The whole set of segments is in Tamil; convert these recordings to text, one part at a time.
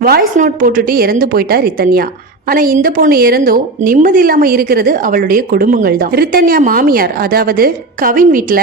வாய்ஸ் நோட் போட்டுட்டு இறந்து போயிட்டா ரித்தன்யா. ஆனா இந்த பொண்ணு இறந்தும் நிம்மதி இல்லாம இருக்கிறது அவளுடைய குடும்பங்கள் தான். ரித்தன்யா மாமியார், அதாவது கவின் வீட்டுல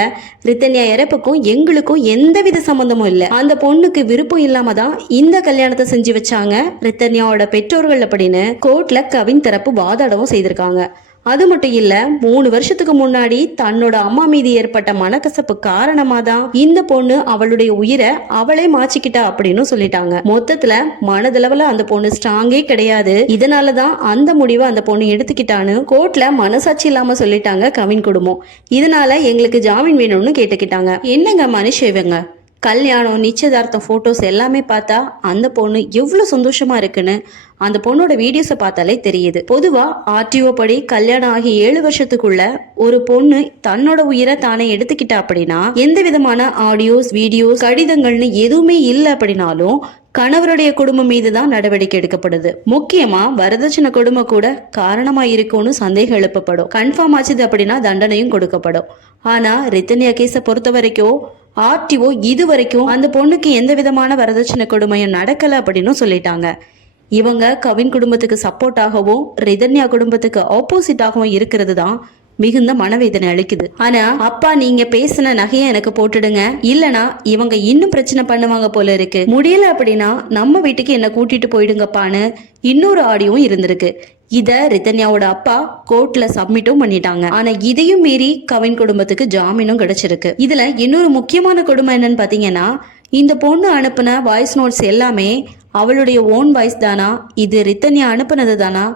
ரித்தன்யா இறப்புக்கும் எங்களுக்கும் எந்தவித சம்பந்தமும் இல்லை. அந்த பொண்ணுக்கு விருப்பம் இல்லாம தான் இந்த கல்யாணத்தை செஞ்சு வச்சாங்க ரித்தன்யாவோட பெற்றோர்கள் அப்படின்னு கோர்ட்ல கவின் தரப்பு வாதாடவும் செய்திருக்காங்க. அது மட்டும் இல்ல, 3 வருஷத்துக்கு முன்னாடி தன்னோட அம்மா மீது ஏற்பட்ட மனக்கசப்பு காரணமா தான் இந்த பொண்ணு அவளுடைய உயிரை அவளே மாச்சிக்கிட்டா அப்படின்னு சொல்லிட்டாங்க. மொத்தத்துல மனதளவுல அந்த பொண்ணு ஸ்ட்ராங்கே கிடையாது, இதனாலதான் அந்த முடிவை அந்த பொண்ணு எடுத்துக்கிட்டான்னு கோர்ட்ல மனசாட்சி இல்லாம சொல்லிட்டாங்க கவின் குடும்பம். இதனால எங்களுக்கு ஜாமீன் வேணும்னு கேட்டுக்கிட்டாங்க. என்னங்க மனுஷன் இவங்க! கல்யாணம், நிச்சயதார்த்தம் போட்டோஸ் எல்லாமே பார்த்தா அந்த பொண்ணு எவ்வளவு சந்தோஷமா இருக்குன்னு அந்த பொண்ணோட வீடியோஸை பார்த்தாலே தெரியுது. பொதுவா ஆர்டிஓ படி கல்யாணம் ஆகி 7 வருஷத்துக்குள்ள ஒரு பொண்ணு தன்னோட உயிரை தானே எடுத்துக்கிட்டா அப்படின்னா எந்த விதமான ஆடியோஸ், வீடியோஸ், கடிதங்கள்னு எதுவுமே இல்லை அப்படின்னாலும் கணவருடைய குடும்பம் மீதுதான் நடவடிக்கை எடுக்கப்படுது. முக்கியமா வரதட்சணை கொடுமை கூட காரணமா இருக்கும்னு சந்தேகம் எழுப்பப்படும். கன்ஃபார்ம் ஆச்சுது அப்படின்னா தண்டனையும் கொடுக்கப்படும். ஆனா ரித்தன்யா கேஸை பொறுத்த வரைக்கும் ஆர்டிஓ இது வரைக்கும் அந்த பொண்ணுக்கு எந்த விதமான வரதட்சணை கொடுமையும் நடக்கல அப்படின்னு சொல்லிட்டாங்க. இவங்க கவின் குடும்பத்துக்கு சப்போர்ட்டாகவும் ரிதன்யா குடும்பத்துக்கு ஆப்போசிட்டாகவும் இருக்கிறது தான் மிகுந்த மனவேதனை அளிக்குது. ஆனா அப்பா, நீங்க பேசின நகையை எனக்கு போட்டுடுங்க, இல்லனா இவங்க இன்னும் பிரச்சனை பண்ணுவாங்க போல இருக்கு, முடியல அப்படின்னா நம்ம வீட்டுக்கு என்ன கூட்டிட்டு போயிடுங்கப்பான்னு இன்னொரு ஆடியோவும் இருந்திருக்கு. இத ரித்தன்யாவோட அப்பா கோர்ட்ல சப்மிட்டும் பண்ணிட்டாங்க. ஆனா இதையும் மீறி கவின் குடும்பத்துக்கு ஜாமீனும் கிடைச்சிருக்கு. இதுல இன்னொரு முக்கியமான கொடுமை என்னன்னு பாத்தீங்கன்னா, இந்த பொண்ணு அனுப்புன வாய்ஸ் நோட்ஸ் எல்லாமே அவளுடைய ஓன் வாய்ஸ் தானா, இது ரித்தன்யா அனுப்புனது தானா,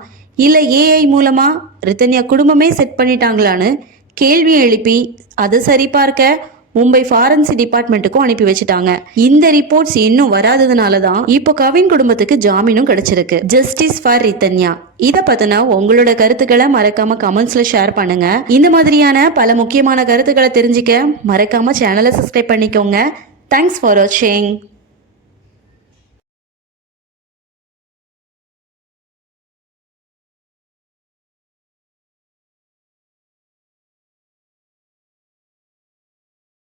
இல்ல ஏஐ மூலமா ரித்தன்யா குடும்பமே செட் பண்ணிட்டாங்களான்னு கேள்வியை எழுப்பி அதை சரி பார்க்க மும்பை ஃபாரன்சிக் டிபார்ட்மெண்ட்டுக்கும் அனுப்பி வச்சுட்டாங்க. இந்த ரிப்போர்ட்ஸ் இன்னும் வராததுனாலதான் இப்போ கவின் குடும்பத்துக்கு ஜாமீனும் கிடைச்சிருக்கு. Justice for Rithanya. இதை பத்தின உங்களோட கருத்துக்களை மறக்காம கமெண்ட்ஸ்ல ஷேர் பண்ணுங்க. இந்த மாதிரியான பல முக்கியமான கருத்துக்களை தெரிஞ்சுக்க மறக்காம சேனலை சப்ஸ்கிரைப் பண்ணிக்கோங்க. தேங்க்ஸ் ஃபார் வாட்சிங்.